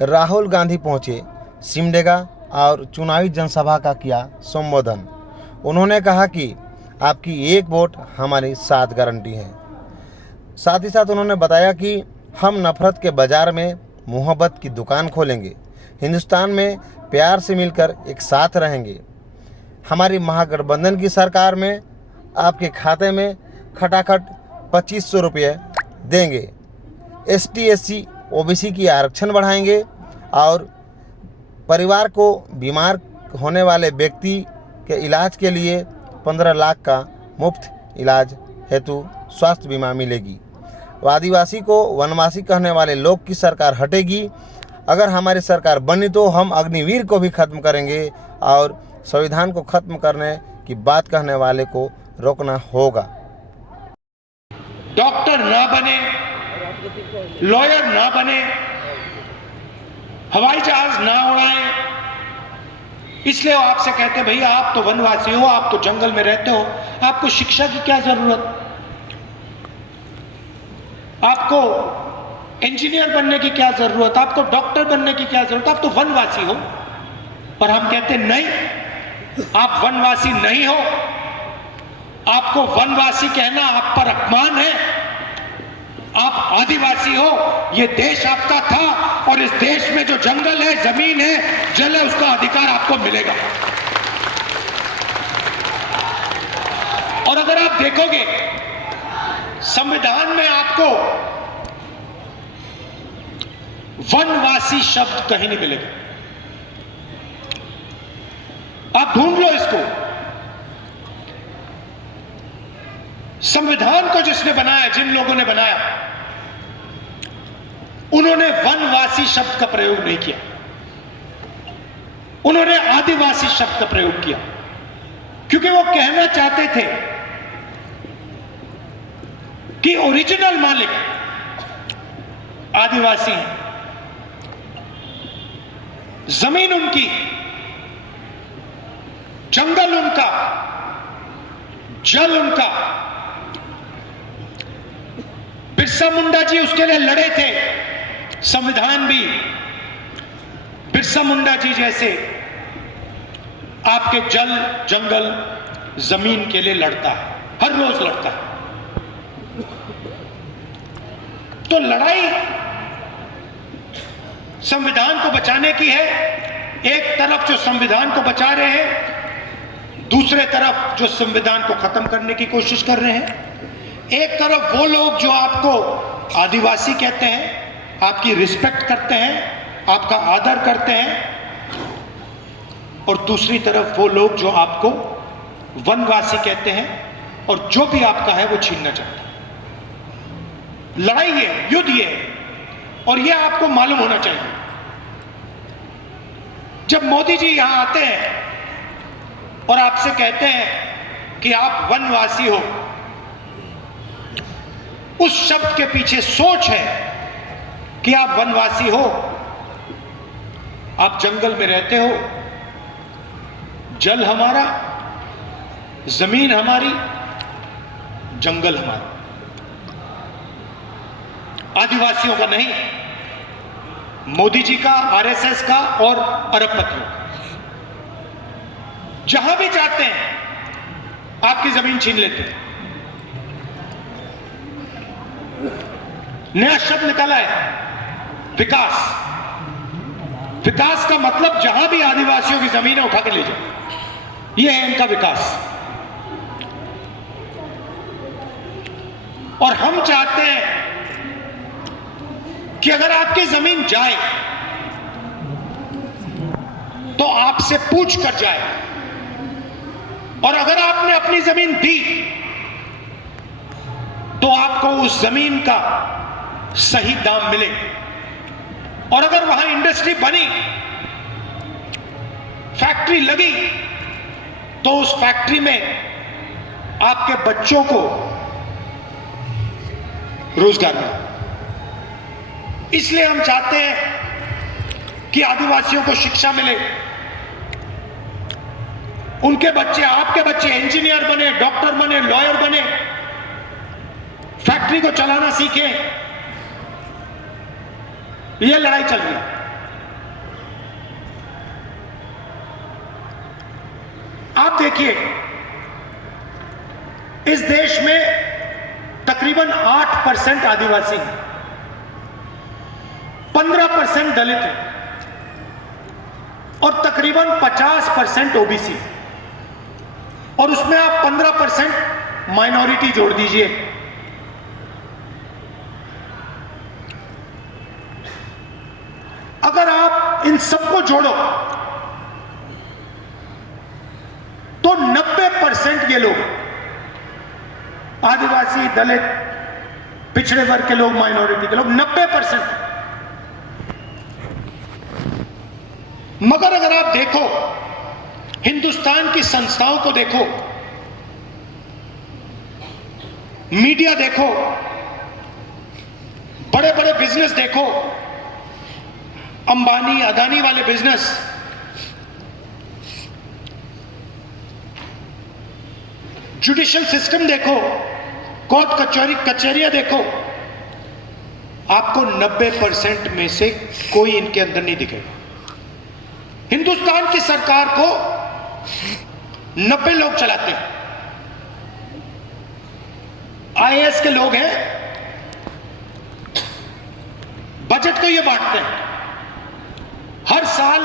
राहुल गांधी पहुंचे सिमडेगा और चुनावी जनसभा का किया संबोधन। उन्होंने कहा कि आपकी एक वोट हमारी 7 गारंटी है। साथ ही साथ उन्होंने बताया कि हम नफरत के बाज़ार में मोहब्बत की दुकान खोलेंगे, हिंदुस्तान में प्यार से मिलकर एक साथ रहेंगे। हमारी महागठबंधन की सरकार में आपके खाते में खटाखट 2500 रुपये देंगे। ST SC OBC की आरक्षण बढ़ाएंगे और परिवार को बीमार होने वाले व्यक्ति के इलाज के लिए 15 लाख का मुफ्त इलाज हेतु स्वास्थ्य बीमा मिलेगी। आदिवासी को वनवासी कहने वाले लोग की सरकार हटेगी। अगर हमारी सरकार बनी तो हम अग्निवीर को भी खत्म करेंगे और संविधान को खत्म करने की बात कहने वाले को रोकना होगा। डॉक्टर ना बने, लॉयर ना बने, हवाई जहाज ना उड़ाएं, इसलिए वो आपसे कहते हैं भैया आप तो वनवासी हो, आप तो जंगल में रहते हो, आपको शिक्षा की क्या जरूरत, आपको इंजीनियर बनने की क्या जरूरत, आपको डॉक्टर बनने की क्या जरूरत, आप तो वनवासी हो। पर हम कहते नहीं, आप वनवासी नहीं हो, आपको वनवासी कहना आप पर अपमान है। आप आदिवासी हो, यह देश आपका था और इस देश में जो जंगल है, जमीन है, जल है, उसका अधिकार आपको मिलेगा। और अगर आप देखोगे संविधान में आपको वनवासी शब्द कहीं नहीं मिलेगा। आप ढूंढ लो इसको। संविधान को जिसने बनाया, जिन लोगों ने बनाया, उन्होंने वनवासी शब्द का प्रयोग नहीं किया, उन्होंने आदिवासी शब्द का प्रयोग किया, क्योंकि वो कहना चाहते थे कि ओरिजिनल मालिक आदिवासी हैं, जमीन उनकी, जंगल उनका, जल उनका। बिरसा मुंडा जी उसके लिए लड़े थे, संविधान भी बिरसा मुंडा जी जैसे आपके जल, जंगल, जमीन के लिए लड़ता है, हर रोज लड़ता है। तो लड़ाई संविधान को बचाने की है। एक तरफ जो संविधान को बचा रहे हैं, दूसरे तरफ जो संविधान को खत्म करने की कोशिश कर रहे हैं। एक तरफ वो लोग जो आपको आदिवासी कहते हैं, आपकी रिस्पेक्ट करते हैं, आपका आदर करते हैं, और दूसरी तरफ वो लोग जो आपको वनवासी कहते हैं और जो भी आपका है वो छीनना चाहते हैं। लड़ाई ये, युद्ध ये है, और ये आपको मालूम होना चाहिए। जब मोदी जी यहां आते हैं और आपसे कहते हैं कि आप वनवासी हो, उस शब्द के पीछे सोच है कि आप वनवासी हो, आप जंगल में रहते हो, जल हमारा, जमीन हमारी, जंगल हमारा, आदिवासियों का नहीं, मोदी जी का, RSS का और अरबपतियों का। जहां भी जाते हैं आपकी जमीन छीन लेते हैं। नया शब्द निकाला है, विकास। विकास का मतलब जहां भी आदिवासियों की जमीन है उठा के ले जाओ, यह है इनका विकास। और हम चाहते हैं कि अगर आपकी जमीन जाए तो आपसे पूछ कर जाए, और अगर आपने अपनी जमीन दी तो आपको उस जमीन का सही दाम मिले। और अगर वहां इंडस्ट्री बनी, फैक्ट्री लगी, तो उस फैक्ट्री में आपके बच्चों को रोजगार मिले। इसलिए हम चाहते हैं कि आदिवासियों को शिक्षा मिले, उनके बच्चे, आपके बच्चे इंजीनियर बने, डॉक्टर बने, लॉयर बने, फैक्ट्री को चलाना सीखें। यह लड़ाई चल रही है। आप देखिए, इस देश में तकरीबन 8% आदिवासी हैं, 15% दलित हैं और तकरीबन 50% ओबीसी, और उसमें आप 15% माइनॉरिटी जोड़ दीजिए। अगर आप इन सबको जोड़ो तो 90% ये लोग, आदिवासी, दलित, पिछड़े वर्ग के लोग, माइनॉरिटी के लोग, 90%। मगर अगर आप देखो, हिंदुस्तान की संस्थाओं को देखो, मीडिया देखो, बड़े बड़े बिजनेस देखो, अंबानी अदानी वाले बिजनेस, जुडिशियल सिस्टम देखो, कोर्ट कचहरियां देखो, आपको 90% में से कोई इनके अंदर नहीं दिखेगा। हिंदुस्तान की सरकार को 90 लोग चलाते हैं। आईएएस के लोग हैं, बजट को ये बांटते हैं। हर साल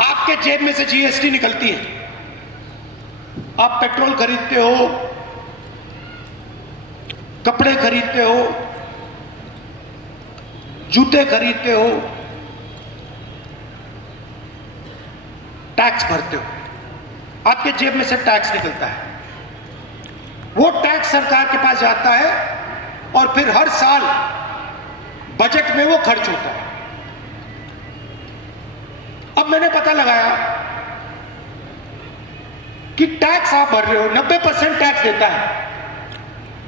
आपके जेब में से जीएसटी निकलती है। आप पेट्रोल खरीदते हो, कपड़े खरीदते हो, जूते खरीदते हो, टैक्स भरते हो, आपके जेब में से टैक्स निकलता है। वो टैक्स सरकार के पास जाता है और फिर हर साल बजट में वो खर्च होता है। अब मैंने पता लगाया कि टैक्स आप भर रहे हो, 90% टैक्स देता है।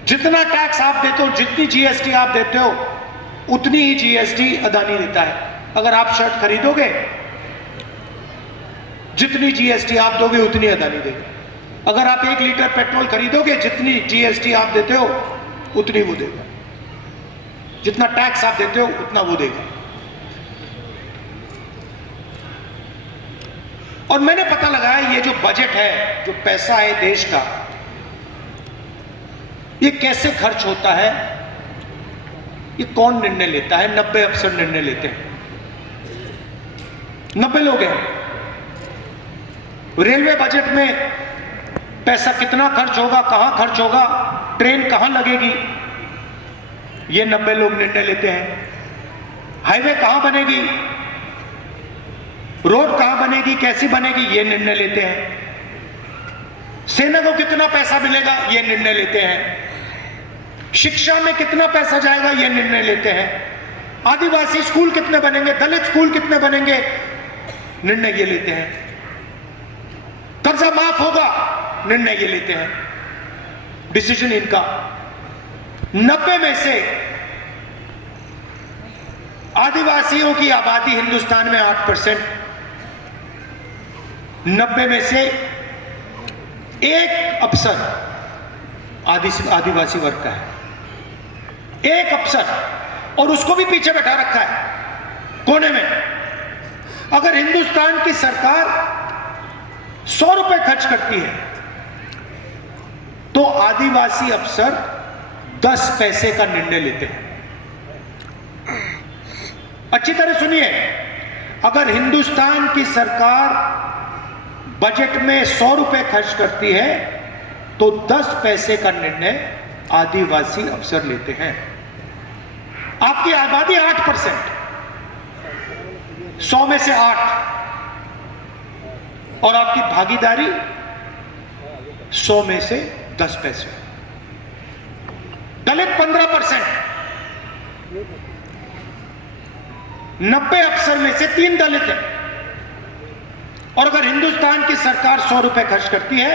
जितना टैक्स आप देते हो, जितनी जीएसटी आप देते हो, उतनी ही जीएसटी अदानी देता है। अगर आप शर्ट खरीदोगे, जितनी जीएसटी आप दोगे उतनी अदानी देगा। अगर आप 1 लीटर पेट्रोल खरीदोगे, जितनी जीएसटी आप देते हो उतनी वो देगा। जितना टैक्स आप देते हो उतना वो देगा। और मैंने पता लगाया, ये जो बजट है, जो पैसा है देश का, ये कैसे खर्च होता है, ये कौन निर्णय लेता है? 90 अफसर निर्णय लेते हैं। 90 लोग हैं। रेलवे बजट में पैसा कितना खर्च होगा, कहां खर्च होगा, ट्रेन कहां लगेगी, ये 90 लोग निर्णय लेते हैं। हाईवे कहां बनेगी, रोड कहां बनेगी, कैसी बनेगी, ये निर्णय लेते हैं। सेना को कितना पैसा मिलेगा, ये निर्णय लेते हैं। शिक्षा में कितना पैसा जाएगा, ये निर्णय लेते हैं। आदिवासी स्कूल कितने बनेंगे, दलित स्कूल कितने बनेंगे, निर्णय ये लेते हैं। कर्जा माफ होगा, निर्णय ये लेते हैं। डिसीजन इनका। 90 में से आदिवासियों की आबादी हिंदुस्तान में 8%, 90 में से एक अफसर आदिवासी वर्ग का है। एक अफसर, और उसको भी पीछे बैठा रखा है कोने में। अगर हिंदुस्तान की सरकार 100 रुपए खर्च करती है तो आदिवासी अफसर 10 पैसे का निर्णय लेते हैं। अच्छी तरह सुनिए, अगर हिंदुस्तान की सरकार बजट में 100 रुपए खर्च करती है तो 10 पैसे का निर्णय आदिवासी अफसर लेते हैं। आपकी आबादी 8%, 100 में से 8, और आपकी भागीदारी 100 में से 10 पैसे। दलित 15%, 90 अफसर में से 3 दलित हैं। और अगर हिंदुस्तान की सरकार 100 रुपए खर्च करती है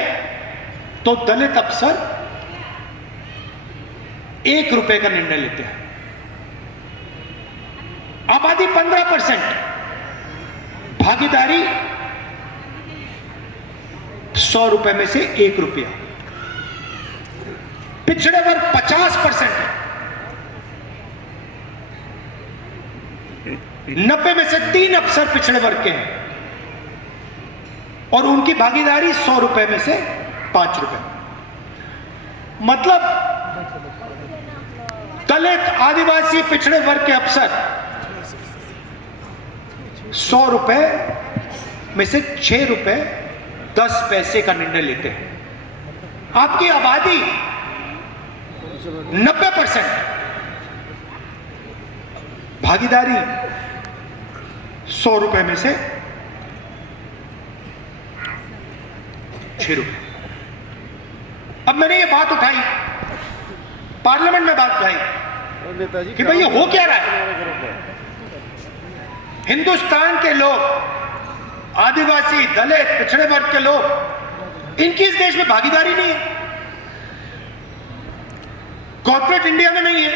तो दलित अफसर 1 रुपए का निर्णय लेते हैं। आबादी 15%, भागीदारी 100 रुपए में से 1 रुपया। पिछड़े वर्ग 50% है, 90 में से 3 अफसर पिछड़े वर्ग के हैं। और उनकी भागीदारी 100 रुपए में से 5 रुपए। मतलब दलित, आदिवासी, पिछड़े वर्ग के अफसर 100 रुपए में से 6 रुपए 10 पैसे का निर्णय लेते हैं। आपकी आबादी 90%, भागीदारी 100 रुपए में से 6 रुपए। अब मैंने ये बात उठाई, पार्लियामेंट में बात उठाई कि भाई ये हो क्या रहा है। हिंदुस्तान के लोग, आदिवासी, दलित, पिछड़े वर्ग के लोग, इनकी इस देश में भागीदारी नहीं है, कॉर्पोरेट इंडिया में नहीं है,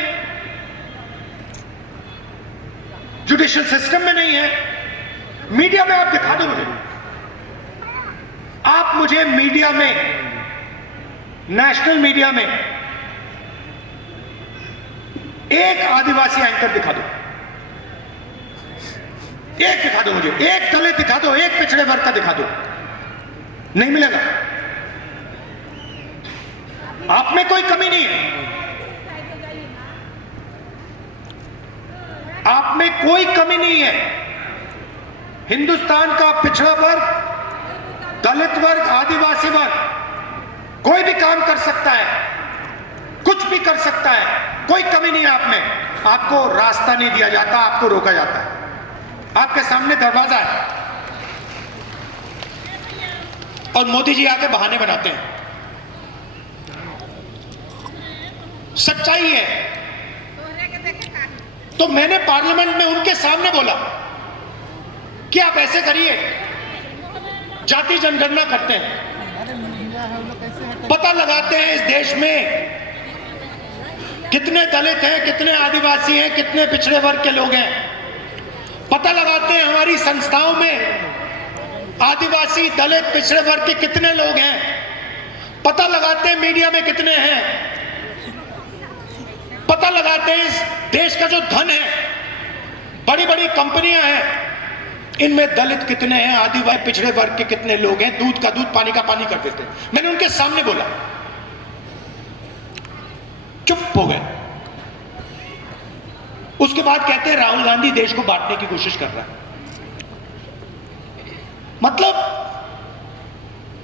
जुडिशियल सिस्टम में नहीं है। मीडिया में आप दिखा दो मुझे, आप मुझे मीडिया में, नेशनल मीडिया में एक आदिवासी एंकर दिखा दो, एक दिखा दो मुझे, एक दलित दिखा दो, एक पिछड़े वर्ग का दिखा दो, नहीं मिलेगा। आप में कोई कमी नहीं है, आप में कोई कमी नहीं है। हिंदुस्तान का पिछड़ा वर्ग, दलित वर्ग, आदिवासी वर्ग कोई भी काम कर सकता है, कुछ भी कर सकता है, कोई कमी नहीं है आप में। आपको रास्ता नहीं दिया जाता, आपको रोका जाता है। आपके सामने दरवाजा है और मोदी जी आके बहाने बनाते हैं। सच्चाई है। तो मैंने पार्लियामेंट में उनके सामने बोला कि आप ऐसे करिए, जाति जनगणना करते हैं, पता लगाते हैं इस देश में कितने दलित हैं, कितने आदिवासी हैं, कितने पिछड़े वर्ग के लोग हैं। पता लगाते हैं हमारी संस्थाओं में आदिवासी, दलित, पिछड़े वर्ग के कितने लोग हैं। पता लगाते हैं मीडिया में कितने हैं। पता लगाते हैं इस देश का जो धन है, बड़ी बड़ी कंपनियां हैं, इनमें दलित कितने हैं, आदिवासी, पिछड़े वर्ग के कितने लोग हैं। दूध का दूध, पानी का पानी कर देते हैं। मैंने उनके सामने बोला, चुप हो गए। उसके बाद कहते हैं राहुल गांधी देश को बांटने की कोशिश कर रहा है। मतलब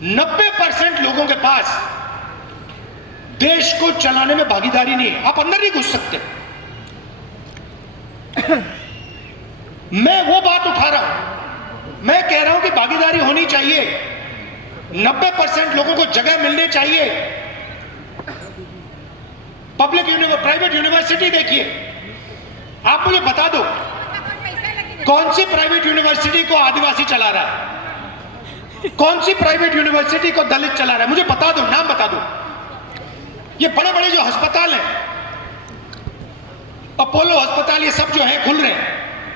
90% लोगों के पास देश को चलाने में भागीदारी नहीं है। आप अंदर नहीं घुस सकते। मैं वो बात उठा रहा हूं, मैं कह रहा हूं कि भागीदारी होनी चाहिए, 90% लोगों को जगह मिलनी चाहिए। पब्लिक प्राइवेट यूनिवर्सिटी देखिए, आप मुझे बता दो कौन सी प्राइवेट यूनिवर्सिटी को आदिवासी चला रहा है, कौन सी प्राइवेट यूनिवर्सिटी को दलित चला रहा है, मुझे बता दो, नाम बता दो। ये बड़े बड़े जो अस्पताल हैं, अपोलो अस्पताल, ये सब जो है खुल रहे हैं,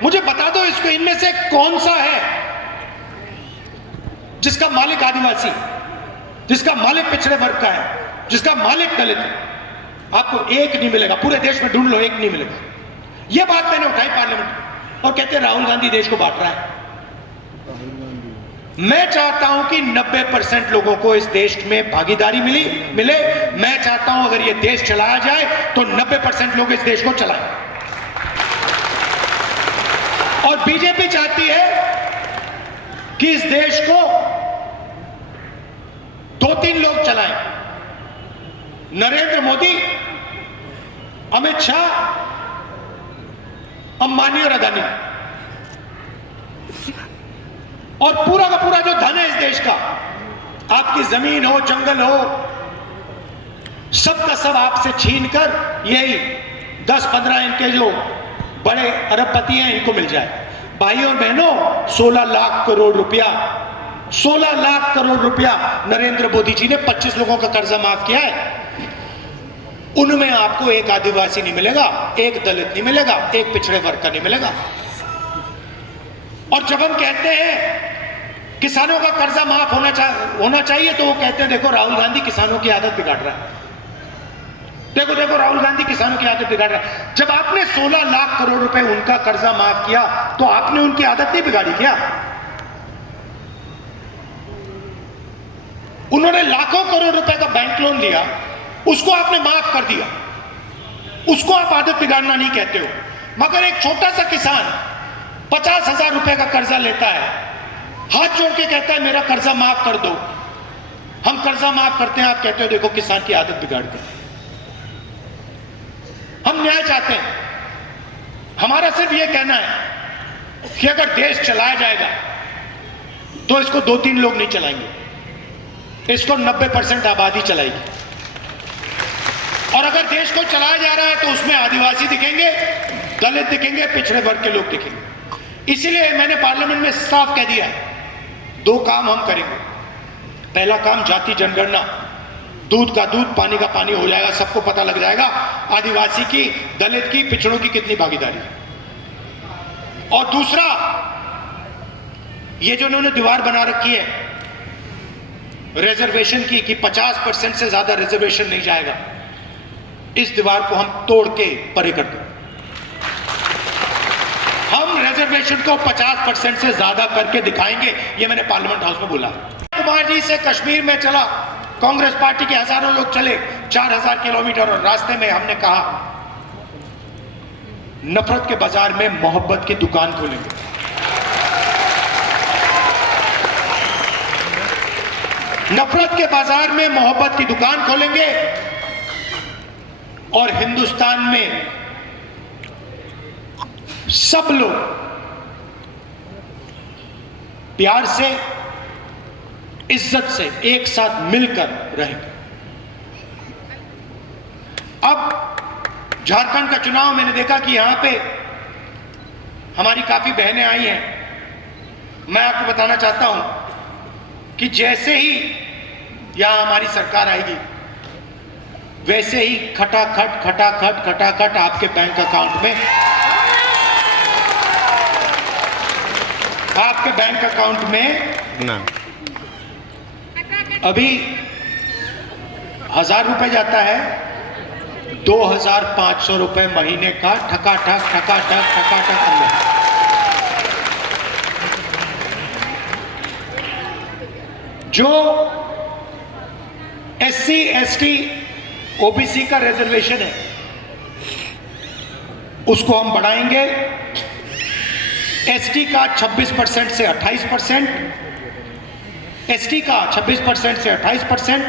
मुझे बता दो इसको, इनमें से कौन सा है जिसका मालिक आदिवासी, जिसका मालिक पिछड़े वर्ग का है, जिसका मालिक दलित है। आपको एक नहीं मिलेगा, पूरे देश में ढूंढ लो, एक नहीं मिलेगा। यह बात मैंने उठाई पार्लियामेंट में, और कहते हैं राहुल गांधी देश को बांट रहा है। मैं चाहता हूं कि 90% लोगों को इस देश में भागीदारी मिले। मैं चाहता हूं अगर यह देश चलाया जाए तो 90% लोग इस देश को चलाएं। और बीजेपी चाहती है कि इस देश को 2-3 लोग चलाएं, नरेंद्र मोदी, अमित शाह, अंबानी और अदानी। और पूरा का पूरा जो धन है इस देश का, आपकी जमीन हो, जंगल हो, सब का सब आपसे छीनकर यही 10-15 इनके जो बड़े अरबपति हैं इनको मिल जाए। भाइयों और बहनों, 16 लाख करोड़ रुपया, 16 लाख करोड़ रुपया नरेंद्र मोदी जी ने 25 लोगों का कर्जा माफ किया है। उनमें आपको एक आदिवासी नहीं मिलेगा, एक दलित नहीं मिलेगा, एक पिछड़े वर्ग का नहीं मिलेगा। और जब हम कहते हैं किसानों का कर्जा माफ होना चाहिए, तो वो कहते हैं देखो राहुल गांधी किसानों की आदत बिगाड़ रहा है, देखो देखो राहुल गांधी किसानों की आदत बिगाड़ रहा है। जब आपने 16 लाख करोड़ रुपए उनका कर्जा माफ किया तो आपने उनकी आदत नहीं बिगाड़ी क्या? उन्होंने लाखों करोड़ रुपए का बैंक लोन लिया, उसको आपने माफ कर दिया, उसको आप आदत बिगाड़ना नहीं कहते हो। मगर एक छोटा सा किसान 50,000 रुपए का कर्जा लेता है, हाथ जोड़ के कहता है मेरा कर्जा माफ कर दो, हम कर्जा माफ करते हैं, आप कहते हो देखो किसान की आदत बिगाड़ दी। हम न्याय चाहते हैं। हमारा सिर्फ यह कहना है कि अगर देश चलाया जाएगा तो इसको 2-3 लोग नहीं चलाएंगे, इसको 90% आबादी चलाएगी। और अगर देश को चलाया जा रहा है तो उसमें आदिवासी दिखेंगे, दलित दिखेंगे, पिछड़े वर्ग के लोग दिखेंगे। इसीलिए मैंने पार्लियामेंट में साफ कह दिया 2 काम हम करेंगे। पहला काम जाति जनगणना, दूध का दूध पानी का पानी हो जाएगा, सबको पता लग जाएगा आदिवासी की, दलित की, पिछड़ों की कितनी भागीदारी है। और दूसरा, ये जो उन्होंने दीवार बना रखी है रिजर्वेशन की कि 50% से ज्यादा रिजर्वेशन नहीं जाएगा, इस दीवार को हम तोड़ के परे कर दें। हम रिजर्वेशन को 50% से ज्यादा करके दिखाएंगे, ये मैंने पार्लियामेंट हाउस में बोला। कुमार जी से कश्मीर में चला, कांग्रेस पार्टी के हजारों लोग चले 4000 किलोमीटर, और रास्ते में हमने कहा नफरत के बाजार में मोहब्बत की दुकान खोलेंगे। नफरत के बाजार में मोहब्बत की दुकान खोलेंगे और हिंदुस्तान में सब लोग प्यार से, इज्जत से एक साथ मिलकर रहेंगे। अब झारखंड का चुनाव मैंने देखा कि यहां पे हमारी काफी बहनें आई हैं। मैं आपको बताना चाहता हूं कि जैसे ही यहां हमारी सरकार आएगी, वैसे ही खटाखट आपके बैंक अकाउंट में, आपके बैंक अकाउंट में ना अभी 1000 रुपए जाता है, 2500 रुपए महीने का ठकाठक अंदर। जो SC ST OBC का रिजर्वेशन है उसको हम बढ़ाएंगे। ST का 26% से 28%, ST का 26% से 28%,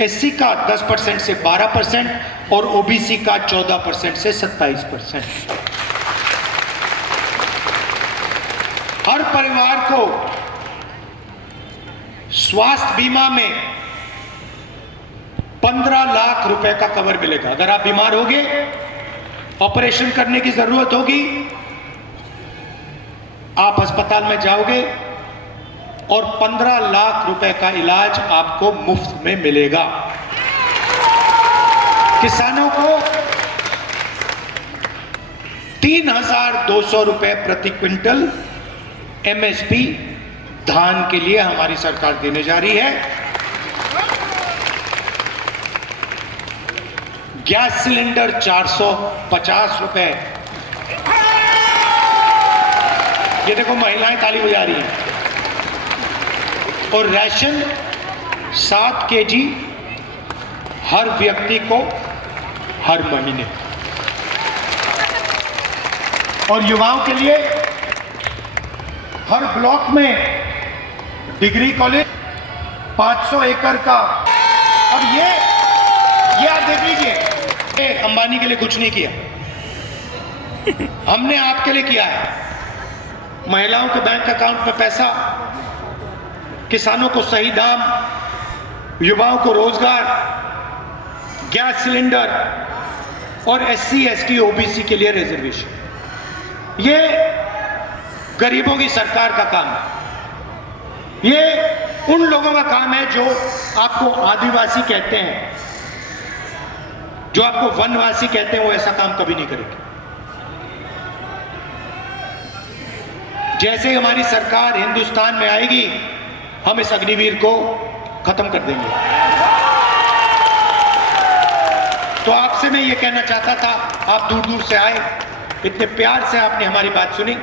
SC का 10% से 12% और OBC का 14% से 27%। हर परिवार को स्वास्थ्य बीमा में 15 लाख रुपए का कवर मिलेगा। अगर आप बीमार होगे, ऑपरेशन करने की जरूरत होगी, आप अस्पताल में जाओगे और 15 लाख रुपए का इलाज आपको मुफ्त में मिलेगा। किसानों को 3200 रुपए प्रति क्विंटल MSP धान के लिए हमारी सरकार देने जा रही है। गैस सिलेंडर 450 रुपए। ये देखो महिलाएं ताली बजा रही हैं। और राशन 7 kg हर व्यक्ति को हर महीने। और युवाओं के लिए हर ब्लॉक में डिग्री कॉलेज 500 एकड़ का। और ये आप देख लीजिए, अंबानी के लिए कुछ नहीं किया, हमने आपके लिए किया है। महिलाओं के बैंक अकाउंट में पैसा, किसानों को सही दाम, युवाओं को रोजगार, गैस सिलेंडर और SC ST OBC के लिए रिजर्वेशन। ये गरीबों की सरकार का काम है। ये उन लोगों का काम है जो आपको आदिवासी कहते हैं, जो आपको वनवासी कहते हैं, वो ऐसा काम कभी नहीं करेंगे। जैसे ही हमारी सरकार हिंदुस्तान में आएगी, हम इस अग्निवीर को खत्म कर देंगे। तो आपसे मैं ये कहना चाहता था, आप दूर दूर से आए, इतने प्यार से आपने हमारी बात सुनी।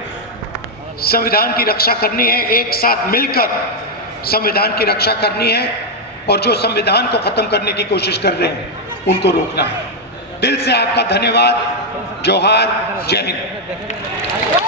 संविधान की रक्षा करनी है, एक साथ मिलकर संविधान की रक्षा करनी है। और जो संविधान को खत्म करने की कोशिश कर रहे हैं उनको रोकना है। दिल से आपका धन्यवाद। जोहार, जय हिंद।